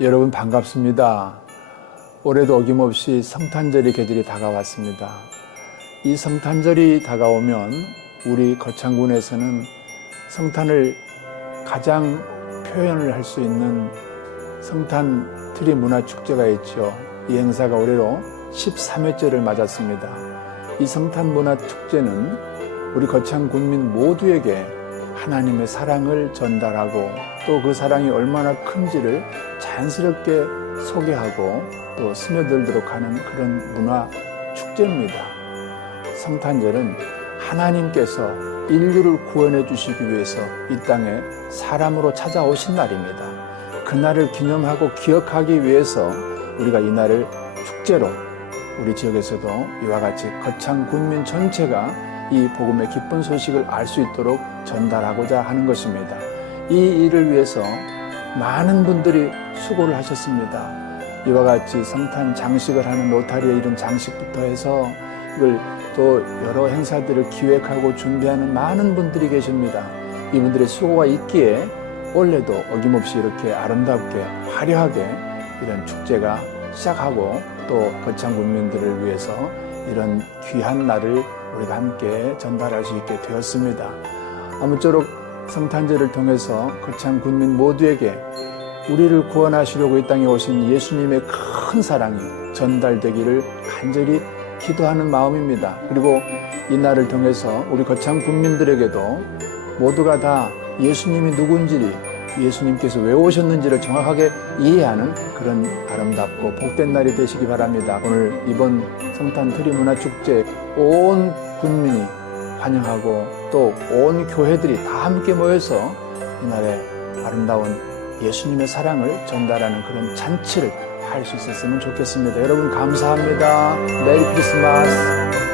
여러분 반갑습니다. 올해도 어김없이 성탄절의 계절이 다가왔습니다. 이 성탄절이 다가오면 우리 거창군에서는 성탄을 가장 표현을 할 수 있는 성탄 트리 문화 축제가 있죠. 이 행사가 올해로 13회째를 맞았습니다. 이 성탄 문화 축제는 우리 거창 군민 모두에게 하나님의 사랑을 전달하고 또 그 사랑이 얼마나 큰지를 자연스럽게 소개하고 또 스며들도록 하는 그런 문화 축제입니다. 성탄절은 하나님께서 인류를 구원해 주시기 위해서 이 땅에 사람으로 찾아오신 날입니다. 그날을 기념하고 기억하기 위해서 우리가 이 날을 축제로 우리 지역에서도 이와 같이 거창 군민 전체가 이 복음의 기쁜 소식을 알 수 있도록 전달하고자 하는 것입니다. 이 일을 위해서 많은 분들이 수고를 하셨습니다. 이와 같이 성탄 장식을 하는 로타리에 이런 장식부터 해서 이걸 또 여러 행사들을 기획하고 준비하는 많은 분들이 계십니다. 이분들의 수고가 있기에 올해도 어김없이 이렇게 아름답게 화려하게 이런 축제가 시작하고 또 거창 국민들을 위해서 이런 귀한 날을 우리가 함께 전달할 수 있게 되었습니다. 아무쪼록 성탄절을 통해서 거창 군민 모두에게 우리를 구원하시려고 이 땅에 오신 예수님의 큰 사랑이 전달되기를 간절히 기도하는 마음입니다. 그리고 이 날을 통해서 우리 거창 국민들에게도 모두가 다 예수님이 누군지 예수님께서 왜 오셨는지를 정확하게 이해하는 그런 아름답고 복된 날이 되시기 바랍니다. 오늘 이번 성탄 트리 문화 축제 온 국민이 환영하고 또 온 교회들이 다 함께 모여서 이날의 아름다운 예수님의 사랑을 전달하는 그런 잔치를 할 수 있었으면 좋겠습니다. 여러분 감사합니다. 메리 크리스마스.